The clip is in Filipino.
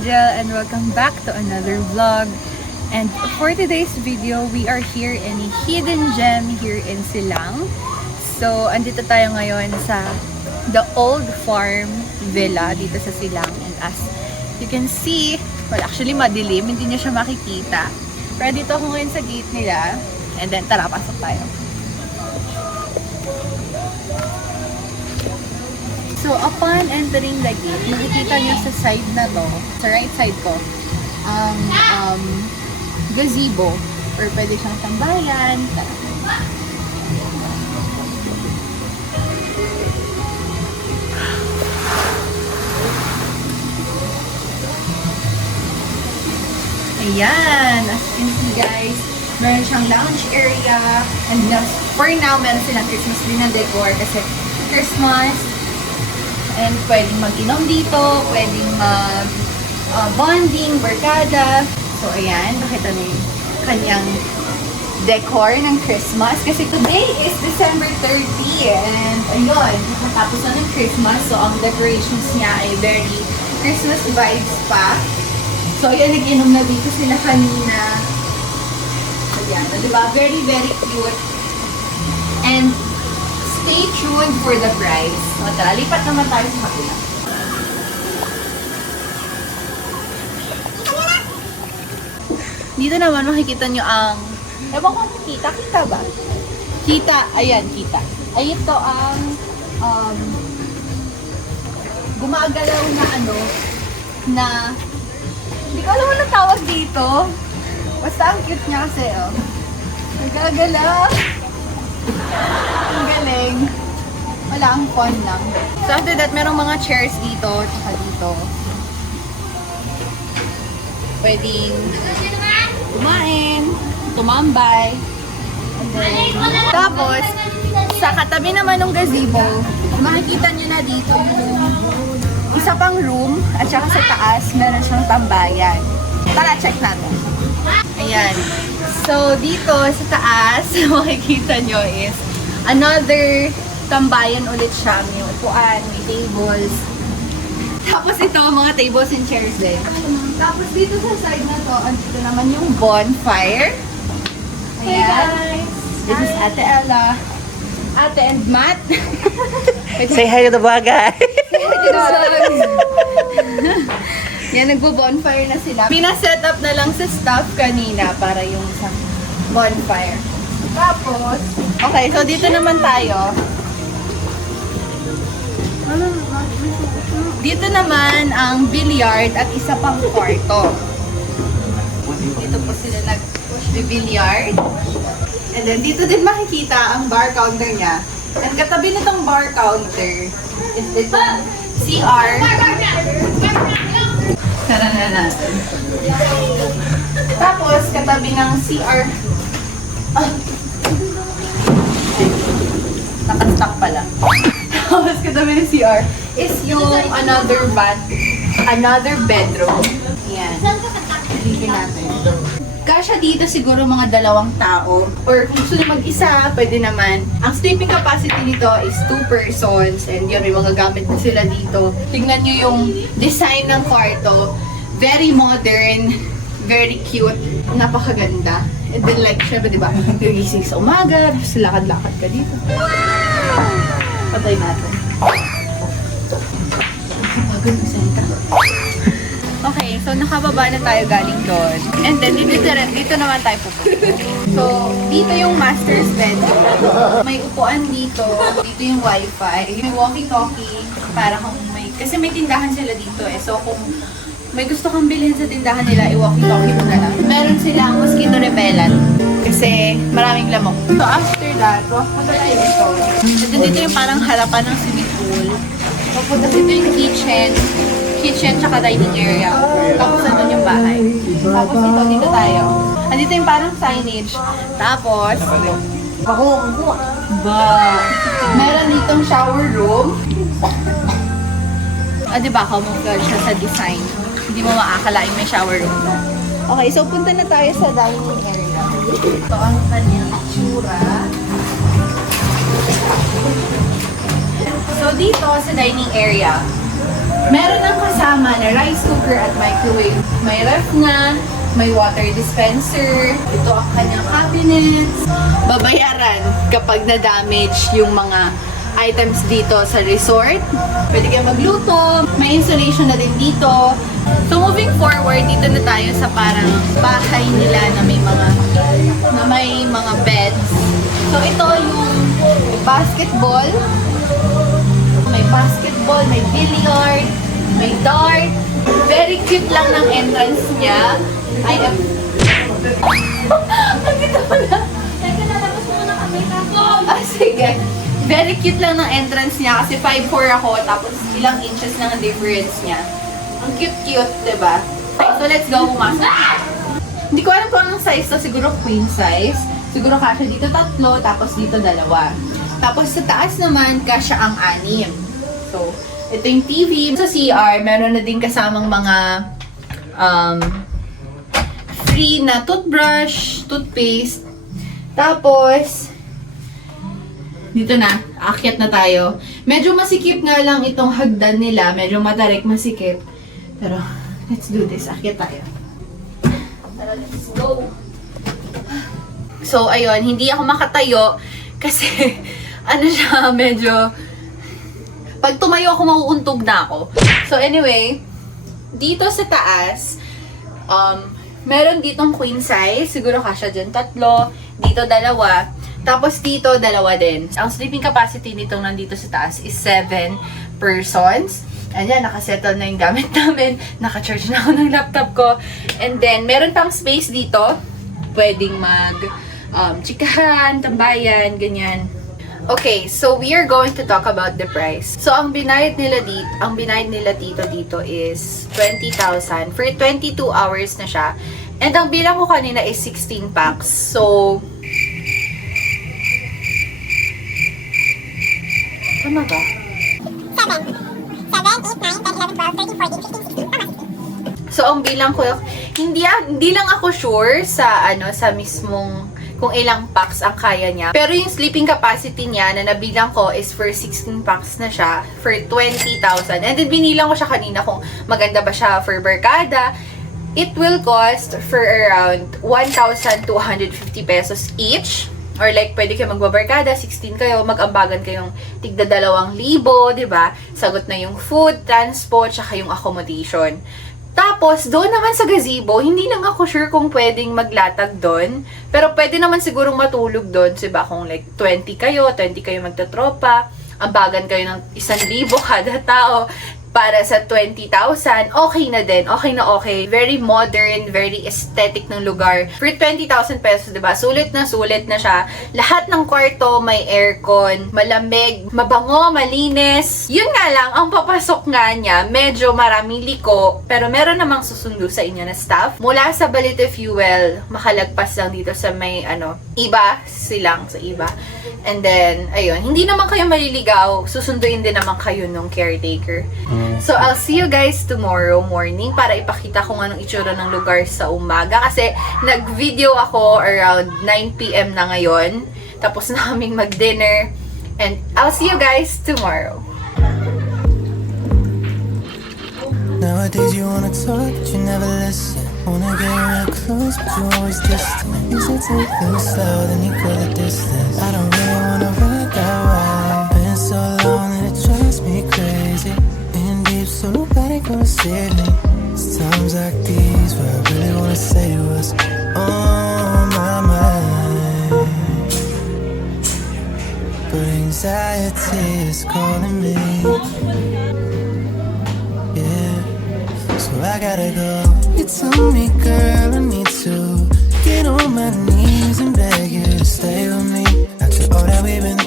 Nigel and welcome back to another vlog. And for today's video, we are here in a hidden gem here in Silang. So, andito tayo ngayon sa the old farm villa dito sa Silang. And as you can see, well actually madilim, hindi niyo siya makikita. Pero dito ako ngayon sa gate nila. And then tara, pasok tayo. So, upon entering the gate, makikita nyo sa side na to, sa right side ko, gazebo, or pwede siyang tambayan. Ayan, as you can see guys, meron siyang lounge area, and for now, meron silang Christmas din na decor kasi Christmas. And pwedeng mag-inom dito, pwedeng mag-bonding, barkada. So, ayan, nakita niyo yung kanyang decor ng Christmas. Kasi today is December 30. And, ayun, nakatapos na ng Christmas. So, ang decorations niya ay very Christmas vibes pa. So, ayan, nag-inom na dito sila kanina. So, yan, diba? Very, very cute. And, stay tuned for the price. So, tara, lipat naman tayo sa kapila. Dito naman makikita nyo ang... Ewan ko kung kita ba? Kita, ayan, kita. Ay, ito ang... gumagalaw na ano, na... Hindi ko alam ano tawag dito. Basta ang cute niya kasi, oh. Nagagalaw. Ang galing. Wala, ang fun lang. So after that, merong mga chairs dito, tsaka dito. Pwedeng kumain, tumambay. Tapos, sa katabi naman ng gazebo, makikita nyo na dito yung isa pang room, at saka sa taas, meron siyang tambayan. Tara, check natin. Ayan. So, dito sa taas, makikita nyo is another tambayan ulit siya. May upuan, may tables. Tapos ito, mga tables and chairs din. Tapos dito sa side na to, andito naman yung bonfire. Ayan. Hey guys! This is Ate Ella. Ate and Matt. Say hi to the vlog, guys! Yan, nagbo-bonfire na sila. Pina-set up na lang sa staff kanina para yung isang bonfire. Tapos, okay, so dito naman tayo. Dito naman ang billiard at isa pang kwarto. Dito po sila nag-billiard. And then dito din makikita ang bar counter niya. And katabi nitong bar counter is itong CR. Tara na natin. Tapos, katabi ng CR. Nakastock pala. Tapos, katabi ng CR is yung another bedroom. Ayan. Dito natin. Kasya dito siguro mga 2 tao. Or kung gusto nyo mag-isa, pwede naman. Ang sleeping capacity nito is 2 persons. And yun, may mga gamit na sila dito. Tingnan nyo yung design ng kwarto. Very modern, very cute, napakaganda. And then like, syempre, diba, nagising sa umaga, tapos lakad-lakad ka dito. Patay natin. Okay, so nakababa na tayo galing doon. And then dito naman tayo pupunta. So, dito yung master's bedroom. May upuan dito. Dito yung wifi. May walkie-talkie. Para kung kasi may tindahan sila dito eh. So, kung may gusto kang bilhin sa tindahan nila, i-walkie-talkie mo na lang. Meron silang mosquito repellent. Kasi maraming lamok. So, after that, punta tayo dito. And then dito yung parang harapan ng swimming pool. Papunta dito yung kitchen tsaka dining area. Tapos nandun yung bahay. Tapos dito tayo. Andito yung parang signage. Tapos, meron ditong shower room. Diba, camouflage siya sa design. Hindi mo maakalain may shower room. Okay, so punta na tayo sa dining area. Ito ang kanyang itsura. So dito sa dining area, Meron ng kasama na rice cooker at microwave. May ref na, may water dispenser. Ito ang kanyang cabinets. Babayaran kapag na-damage yung mga items dito sa resort. Pwede kayo magluto. May installation na din dito. So moving forward, dito na tayo sa parang bahay nila na may mga beds. So ito yung basketball. May basketball, may billiard, may dart. Very cute lang ng entrance niya. Ay, dito pala. Teka, lalabas mo na kami. Sige. Very cute lang ng entrance niya kasi 5'4" ako tapos ilang inches lang ang difference niya. Ang cute-cute, diba? Okay, so let's go, pumasok. Hindi ko alam kung anong size to. Siguro queen size. Siguro kasya dito 3, tapos dito 2. Tapos sa taas naman, kasya ang 6. So, ito yung TV. Sa CR, meron na din kasamang mga free na toothbrush, toothpaste. Tapos, dito na, aakyat na tayo. Medyo masikip nga lang itong hagdan nila. Medyo matarik, masikip. Pero, let's do this. Aakyat tayo. Tara, let's go. So, ayun, hindi ako makatayo kasi, ano siya, medyo, pag tumayo ako, mauuntog na ako. So, anyway, dito sa taas, meron ditong queen size. Siguro kasya dyan 3. Dito 2. Tapos dito, 2 din. Ang sleeping capacity nitong nandito sa taas is 7 persons. Ayan, nakasettle na yung gamit namin. Naka-charge na ako ng laptop ko. And then, meron pang space dito. Pwedeng chikahan, tambayan, ganyan. Okay, so we are going to talk about the price. So, ang binayad nila dito is 20,000 for 22 hours na siya. And ang bilang ko kanina is 16 packs. So, tama ba? 7, 8, 9, 10, 11, 12, 13, 14, 15, 16. Tama. So, ang bilang ko, hindi lang ako sure sa mismong kung ilang packs ang kaya niya. Pero yung sleeping capacity niya na nabilang ko is for 16 packs na siya for 20,000. And then, binilang ko siya kanina kung maganda ba siya for barkada. It will cost for around 1,250 pesos each. Or like, pwede kayo magbabarkada, 16 kayo, mag-ambagan kayong tigda 2,000, diba? Sagot na yung food, transport, tsaka yung accommodation. Tapos, doon naman sa gazebo, hindi lang ako sure kung pwedeng maglatag doon. Pero pwede naman sigurong matulog doon, diba? Kung like 20 kayo magtatropa, ambagan kayo ng 1,000 kada tao. Para sa 20,000, okay na din. Okay na okay. Very modern, very aesthetic ng lugar. For 20,000 pesos, diba? Sulit na siya. Lahat ng kwarto may aircon, malamig, mabango, malinis. Yun nga lang, ang papasok nga niya, medyo maraming liko, pero meron namang susundo sa inyo na staff. Mula sa Balite Fuel, makalagpas lang dito sa may, iba, silang sa iba. And then, ayun, hindi naman kayo maliligaw, susunduin din naman kayo nung caretaker. So, I'll see you guys tomorrow morning para ipakita kung anong itsura ng lugar sa umaga. Kasi, nag-video ako around 9 PM na ngayon. Tapos na kaming mag-dinner. And I'll see you guys tomorrow. Nowadays you wanna talk, but you never listen. Wanna get real close, but you always distant. You say take things slow, then you go the distance. I don't really wanna ride that way. Been so long that it drives me crazy. In deep, so nobody gonna save me. It's times like these where I really wanna say what's on my mind. But anxiety is calling me. So I gotta go. You tell me, girl, I need to get on my knees and beg you to stay with me. After all that we've been